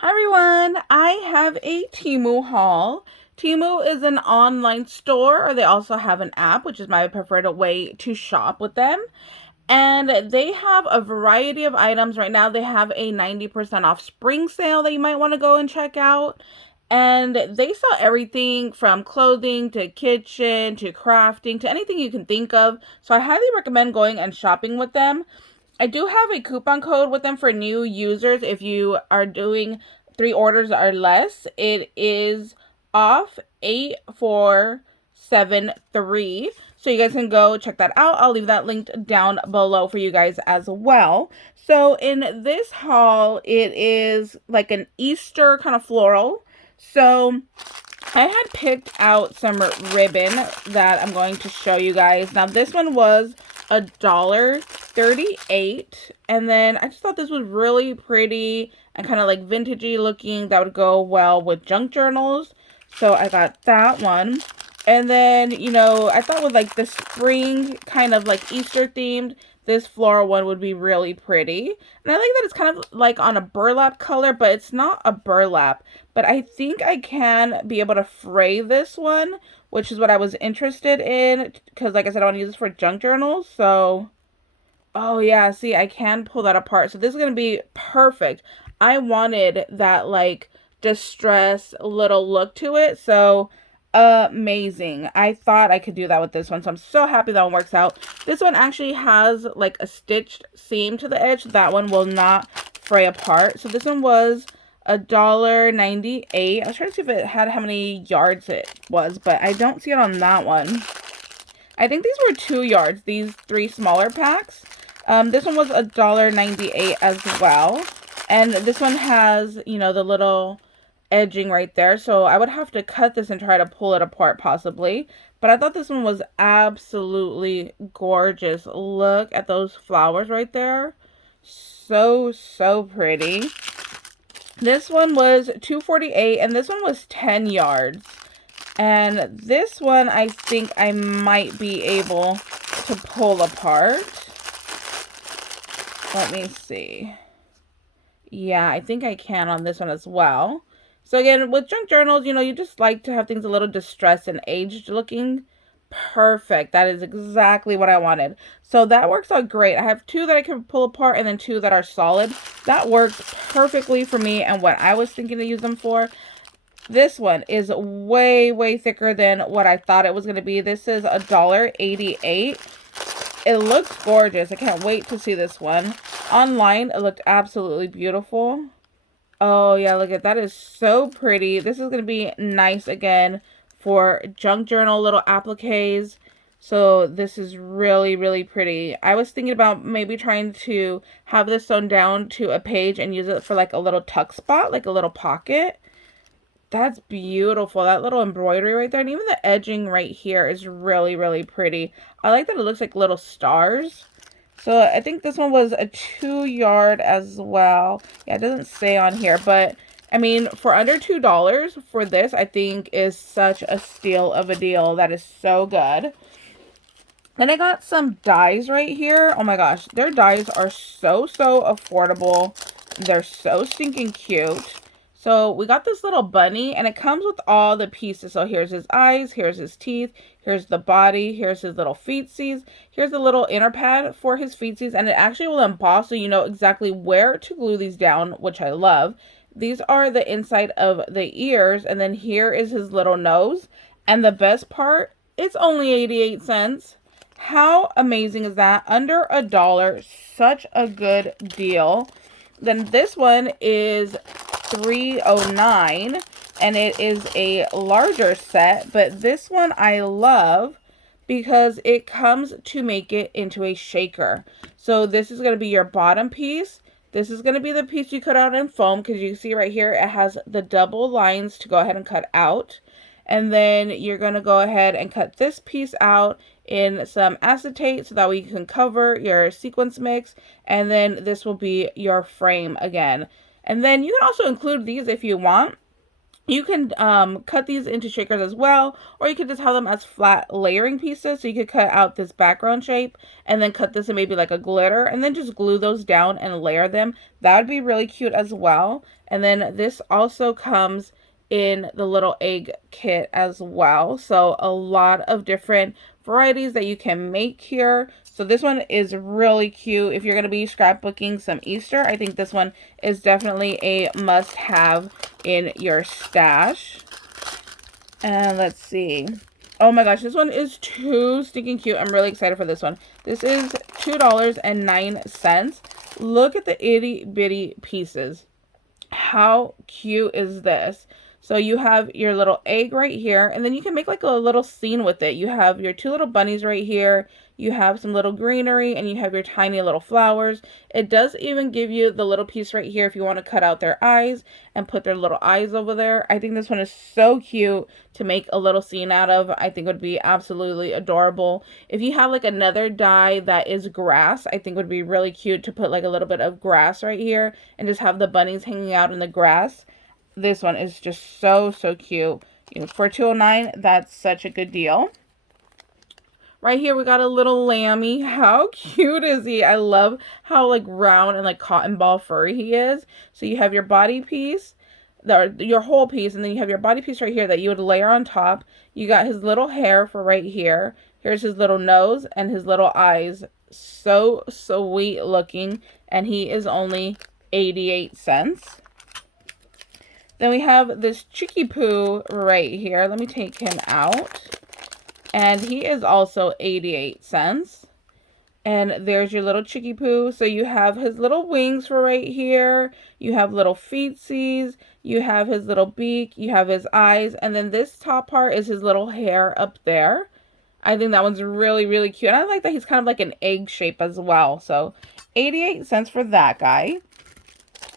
Hi everyone, I have a Temu haul. Temu is an online store, or they also have an app, which is my preferred way to shop with them. And they have a variety of items. Right now, they have a 90% off spring sale that you might want to go and check out. And they sell everything from clothing to kitchen to crafting to anything you can think of. So I highly recommend going and shopping with them. I do have a coupon code with them for new users. If you are doing 3 orders or less, it is off 8473. So you guys can go check that out. I'll leave that linked down below for you guys as well. So in this haul, it is like an Easter kind of floral. So I had picked out some ribbon that I'm going to show you guys. Now this one was $1.38, and then I just thought this was really pretty and kind of like vintagey looking. That would go well with junk journals, so I got that one. And then, I thought with like the spring kind of like Easter themed, this floral one would be really pretty. And I like that it's kind of like on a burlap color, but it's not a burlap. But I think I can be able to fray this one, which is what I was interested in, because like I said, I want to use this for junk journals. So, oh yeah, see, I can pull that apart. So this is going to be perfect. I wanted that like distress little look to it. So amazing. I thought I could do that with this one, so I'm so happy that one works out. This one actually has like a stitched seam to the edge. That one will not fray apart. So this one was $1.98. I was trying to see if it had how many yards it was, but I don't see it on that one. I think these were 2 yards, these 3 smaller packs. This one was $1.98 as well. And this one has, the little edging right there. So I would have to cut this and try to pull it apart possibly. But I thought this one was absolutely gorgeous. Look at those flowers right there. So, so pretty. This one was $2.48 and this one was 10 yards. And this one I think I might be able to pull apart. Let me see. Yeah, I think I can on this one as well. So again, with junk journals, you just like to have things a little distressed and aged looking. Perfect. That is exactly what I wanted. So that works out great. I have 2 that I can pull apart and then 2 that are solid. That worked perfectly for me and what I was thinking to use them for. This one is way, way thicker than what I thought it was going to be. This is $1.88. It looks gorgeous. I can't wait to see this one. Online, it looked absolutely beautiful. Oh, yeah, look at that. Is so pretty. This is going to be nice again for junk journal little appliques. So this is really, really pretty. I was thinking about maybe trying to have this sewn down to a page and use it for like a little tuck spot, like a little pocket. That's beautiful. That little embroidery right there. And even the edging right here is really, really pretty. I like that it looks like little stars. So I think this one was a 2 yard as well. Yeah, it doesn't say on here, but I mean, for under $2 for this, I think is such a steal of a deal. That is so good. Then I got some dies right here. Oh my gosh, their dies are so, so affordable. They're so stinking cute. So we got this little bunny and it comes with all the pieces. So here's his eyes, here's his teeth, here's the body, here's his little feetsies, here's the little inner pad for his feetsies, and it actually will emboss so you know exactly where to glue these down, which I love. These are the inside of the ears, and then here is his little nose. And the best part, it's only 88 cents. How amazing is that? Under $1, such a good deal. Then this one is $3.09 and it is a larger set, but this one I love because it comes to make it into a shaker. So this is going to be your bottom piece. This is going to be the piece you cut out in foam, because you see right here it has the double lines to go ahead and cut out. And then you're going to go ahead and cut this piece out in some acetate so that way you can cover your sequence mix. And then this will be your frame again. And then you can also include these if you want. You can cut these into shakers as well, or you could just have them as flat layering pieces. So you could cut out this background shape and then cut this in maybe like a glitter and then just glue those down and layer them. That would be really cute as well. And then this also comes in the little egg kit as well. So a lot of different varieties that you can make here. So this one is really cute. If you're going to be scrapbooking some Easter, I think this one is definitely a must-have in your stash. And let's see. Oh my gosh, this one is too stinking cute. I'm really excited for this one. This is $2.09. Look at the itty bitty pieces. How cute is this? So you have your little egg right here, and then you can make like a little scene with it. You have your two little bunnies right here. You have some little greenery, and you have your tiny little flowers. It does even give you the little piece right here if you want to cut out their eyes and put their little eyes over there. I think this one is so cute to make a little scene out of. I think it would be absolutely adorable. If you have like another die that is grass, I think would be really cute to put like a little bit of grass right here and just have the bunnies hanging out in the grass. This one is just so cute. You know, for $2.09, that's such a good deal. Right here, we got a little lammy. How cute is he? I love how like round and like cotton ball furry he is. So you have your body piece, your whole piece, and then you have your body piece right here that you would layer on top. You got his little hair for right here. Here's his little nose and his little eyes. So sweet looking. And he is only 88 cents. Then we have this Chicky Poo right here. Let me take him out. And he is also 88 cents. And there's your little Chicky Poo. So you have his little wings for right here. You have little feetsies. You have his little beak. You have his eyes. And then this top part is his little hair up there. I think that one's really cute. And I like that he's kind of like an egg shape as well. So 88 cents for that guy.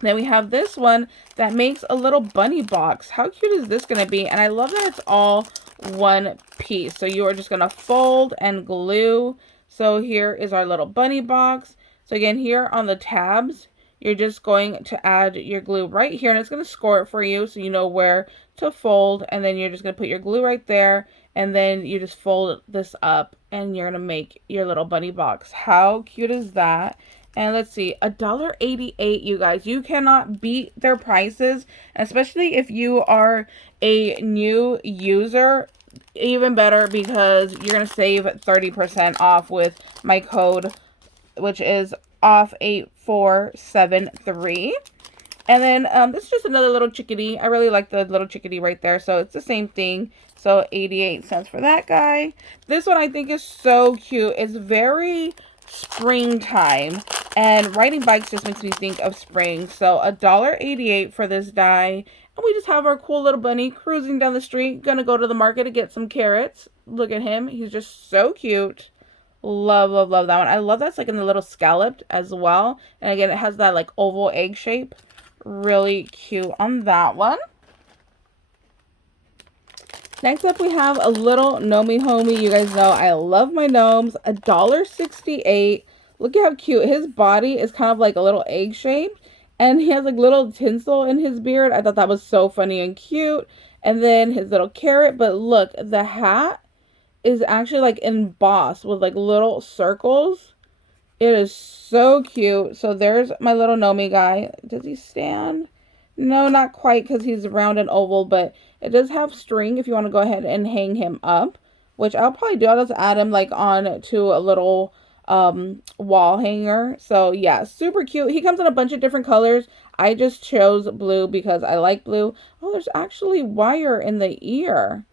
Then we have this one that makes a little bunny box. How cute is this going to be? And I love that it's all one piece. So you are just going to fold and glue. So here is our little bunny box. So again, here on the tabs, you're just going to add your glue right here. And it's going to score it for you so you know where to fold. And then you're just going to put your glue right there. And then you just fold this up and you're going to make your little bunny box. How cute is that? And let's see, $1.88, you guys. You cannot beat their prices, especially if you are a new user. Even better because you're going to save 30% off with my code, which is off8473. And then this is just another little chickadee. I really like the little chickadee right there. So it's the same thing. So 88 cents for that guy. This one I think is so cute. It's very springtime. And riding bikes just makes me think of spring. So $1.88 for this die. And we just have our cool little bunny cruising down the street. Gonna go to the market to get some carrots. Look at him. He's just so cute. Love that one. I love that's like in the little scalloped as well. And again, it has that like oval egg shape. Really cute on that one. Next up, we have a little Gnome homie. You guys know I love my gnomes. $1.68. Look at how cute. His body is kind of like a little egg shaped. And he has like little tinsel in his beard. I thought that was so funny and cute. And then his little carrot. But look, the hat is actually like embossed with like little circles. It is so cute. So there's my little Gnome guy. Does he stand? No, not quite because he's round and oval. But it does have string if you want to go ahead and hang him up. Which I'll probably do. I'll just add him like on to a little wall hanger. So yeah, super cute. He comes in a bunch of different colors. I just chose blue because I like blue. Oh, there's actually wire in the ear.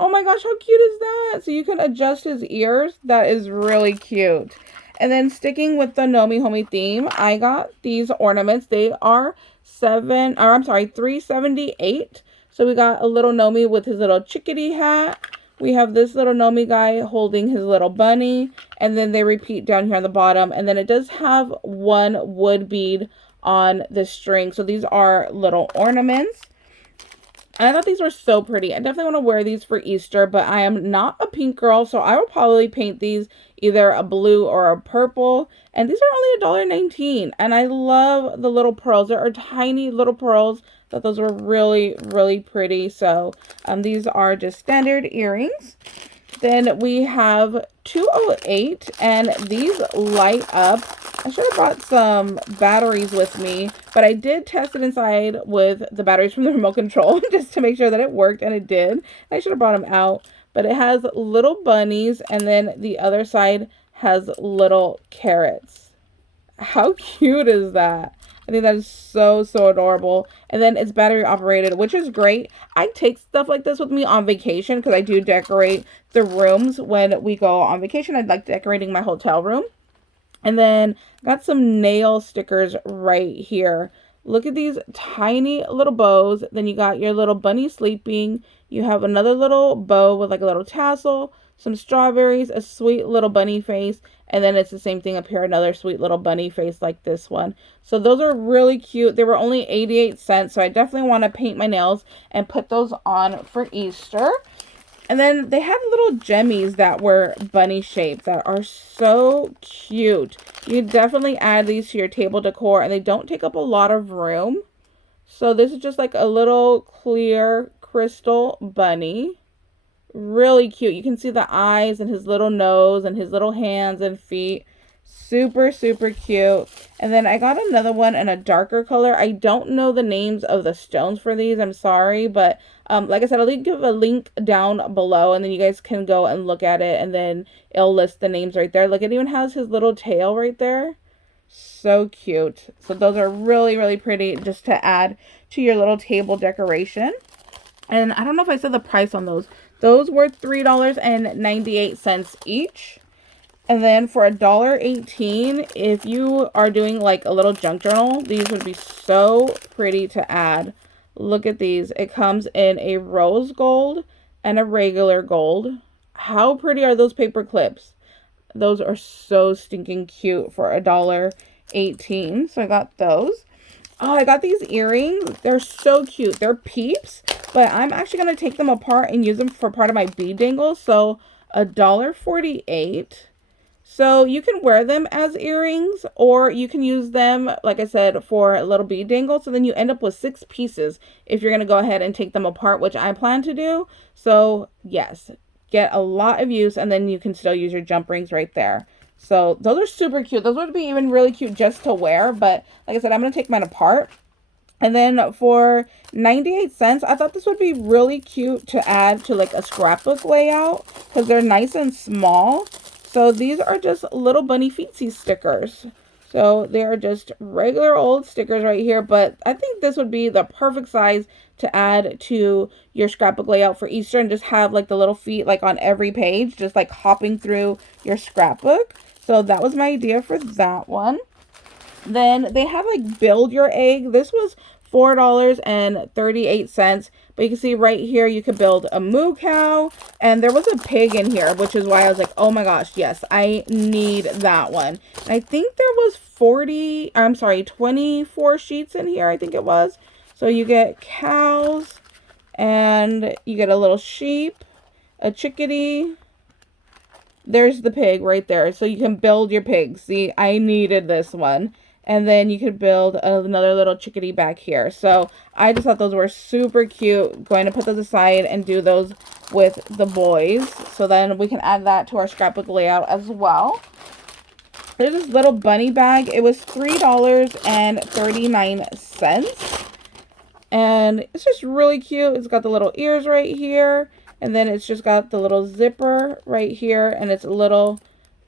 Oh my gosh, how cute is that? So you can adjust his ears. That is really cute. And then sticking with the Gnome homie theme, I got these ornaments. They are $3.78. So we got a little Gnome with his little chickadee hat. We have this little Gnome guy holding his little bunny. And then they repeat down here on the bottom. And then it does have one wood bead on the string. So these are little ornaments. And I thought these were so pretty. I definitely want to wear these for Easter, but I am not a pink girl, so I will probably paint these either a blue or a purple. And these are only $1.19. And I love the little pearls. There are tiny little pearls. I thought those were really, really pretty. So these are just standard earrings. Then we have 208, and these light up. I should have brought some batteries with me, but I did test it inside with the batteries from the remote control just to make sure that it worked, and it did. I should have brought them out, but it has little bunnies, and then the other side has little carrots. How cute is that? I think that is so, so adorable. And then it's battery operated, which is great. I take stuff like this with me on vacation because I do decorate the rooms when we go on vacation. I like decorating my hotel room. And then got some nail stickers right here. Look at these tiny little bows. Then you got your little bunny sleeping. You have another little bow with like a little tassel, some strawberries, a sweet little bunny face, and then it's the same thing up here, another sweet little bunny face like this one. So those are really cute. They were only 88 cents, so I definitely want to paint my nails and put those on for Easter. And then they had little jemmies that were bunny shaped that are so cute. You definitely add these to your table decor, and they don't take up a lot of room. So this is just like a little clear crystal bunny. Really cute. You can see the eyes and his little nose and his little hands and feet. Super, super cute. And then I got another one in a darker color. I don't know the names of the stones for these. I'm sorry. But like I said, I'll give a link down below. And then you guys can go and look at it. And then it'll list the names right there. Look, it even has his little tail right there. So cute. So those are really, really pretty just to add to your little table decoration. And I don't know if I said the price on those. Those were $3.98 each. And then for $1.18, if you are doing like a little junk journal, these would be so pretty to add. Look at these. It comes in a rose gold and a regular gold. How pretty are those paper clips? Those are so stinking cute for $1.18. So I got those. Oh, I got these earrings. They're so cute. They're peeps, but I'm actually going to take them apart and use them for part of my bead dangles. So $1.48. So you can wear them as earrings, or you can use them, like I said, for a little bead dangle. So then you end up with 6 pieces if you're going to go ahead and take them apart, which I plan to do. So yes, get a lot of use, and then you can still use your jump rings right there. So those are super cute. Those would be even really cute just to wear. But like I said, I'm going to take mine apart. And then for 98 cents, I thought this would be really cute to add to like a scrapbook layout because they're nice and small. So these are just little bunny feetsies stickers. So they are just regular old stickers right here. But I think this would be the perfect size to add to your scrapbook layout for Easter and just have like the little feet like on every page, just like hopping through your scrapbook. So that was my idea for that one. Then they have like build your egg. This was $4.38. But you can see right here, you could build a moo cow. And there was a pig in here, which is why I was like, oh my gosh, yes, I need that one. And I think there was 24 sheets in here, I think it was. So you get cows, and you get a little sheep, a chickadee. There's the pig right there. So you can build your pigs. See, I needed this one. And then you could build another little chickadee back here. So I just thought those were super cute. Going to put those aside and do those with the boys. So then we can add that to our scrapbook layout as well. There's this little bunny bag. It was $3.39. And it's just really cute. It's got the little ears right here. And then it's just got the little zipper right here. And it's a little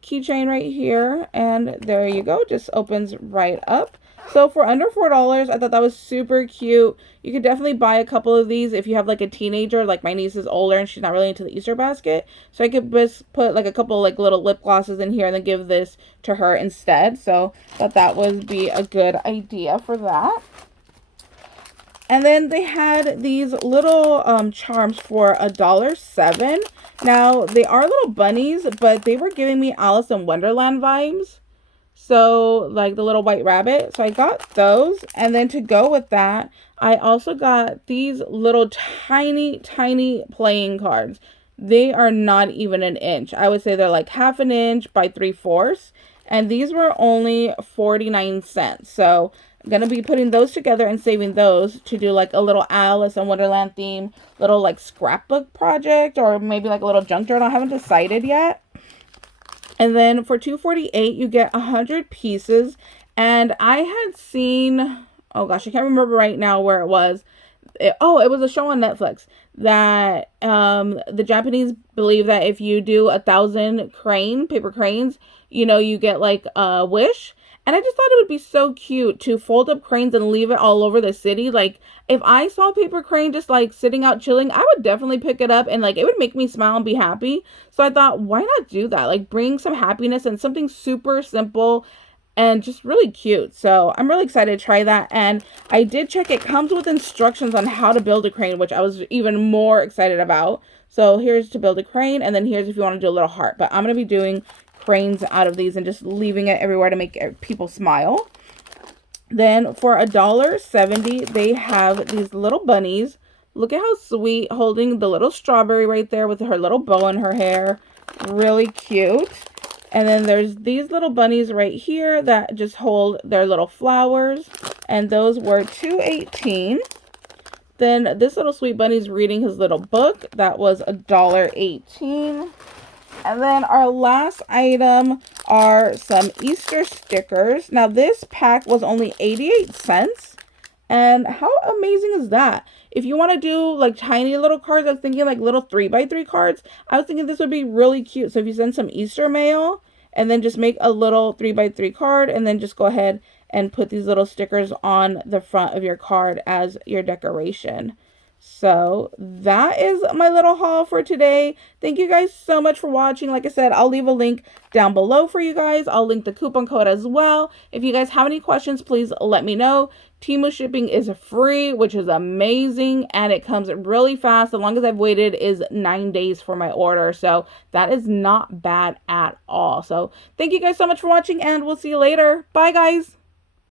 keychain right here, and there you go, just opens right up. So for under $4, I thought that was super cute. You could definitely buy a couple of these if you have like a teenager. Like my niece is older and she's not really into the Easter basket, so I could just put like a couple like little lip glosses in here and then give this to her instead. So I thought that would be a good idea for that. And then they had these little charms for $1.07. Now, they are little bunnies, but they were giving me Alice in Wonderland vibes. So like the little white rabbit. So I got those. And then to go with that, I also got these little tiny, tiny playing cards. They are not even an inch. I would say they're like half an inch by 3/4. And these were only 49 cents. So I'm going to be putting those together and saving those to do like a little Alice in Wonderland theme, little like scrapbook project, or maybe like a little junk journal. I haven't decided yet. And then for $2.48, you get 100 pieces. And I had seen, oh gosh, I can't remember right now where it was. It was a show on Netflix that the Japanese believe that if you do 1,000 paper cranes, you get like a wish. And I just thought it would be so cute to fold up cranes and leave it all over the city. Like, if I saw a paper crane just like sitting out chilling, I would definitely pick it up and like it would make me smile and be happy. So I thought, why not do that? Like, bring some happiness and something super simple and just really cute. So I'm really excited to try that. And I did check, it comes with instructions on how to build a crane, which I was even more excited about. So here's to build a crane, and then here's if you want to do a little heart. But I'm going to be doing cranes out of these and just leaving it everywhere to make people smile. Then for $1.70, they have these little bunnies. Look at how sweet, holding the little strawberry right there with her little bow in her hair. Really cute. And then there's these little bunnies right here that just hold their little flowers. And those were $2.18. Then this little sweet bunny's reading his little book. That was $1.18. And then our last item are some Easter stickers. Now this pack was only 88 cents. And how amazing is that? If you want to do like tiny little cards, I was thinking like little 3x3 cards. I was thinking this would be really cute. So if you send some Easter mail and then just make a little 3x3 card and then just go ahead and put these little stickers on the front of your card as your decoration. So that is my little haul for today. Thank you guys so much for watching. Like I said, I'll leave a link down below for you guys. I'll link the coupon code as well. If you guys have any questions, please let me know. Temu shipping is free, which is amazing, and it comes really fast. The longest I've waited is 9 days for my order, so that is not bad at all. So thank you guys so much for watching, and we'll see you later. Bye, guys.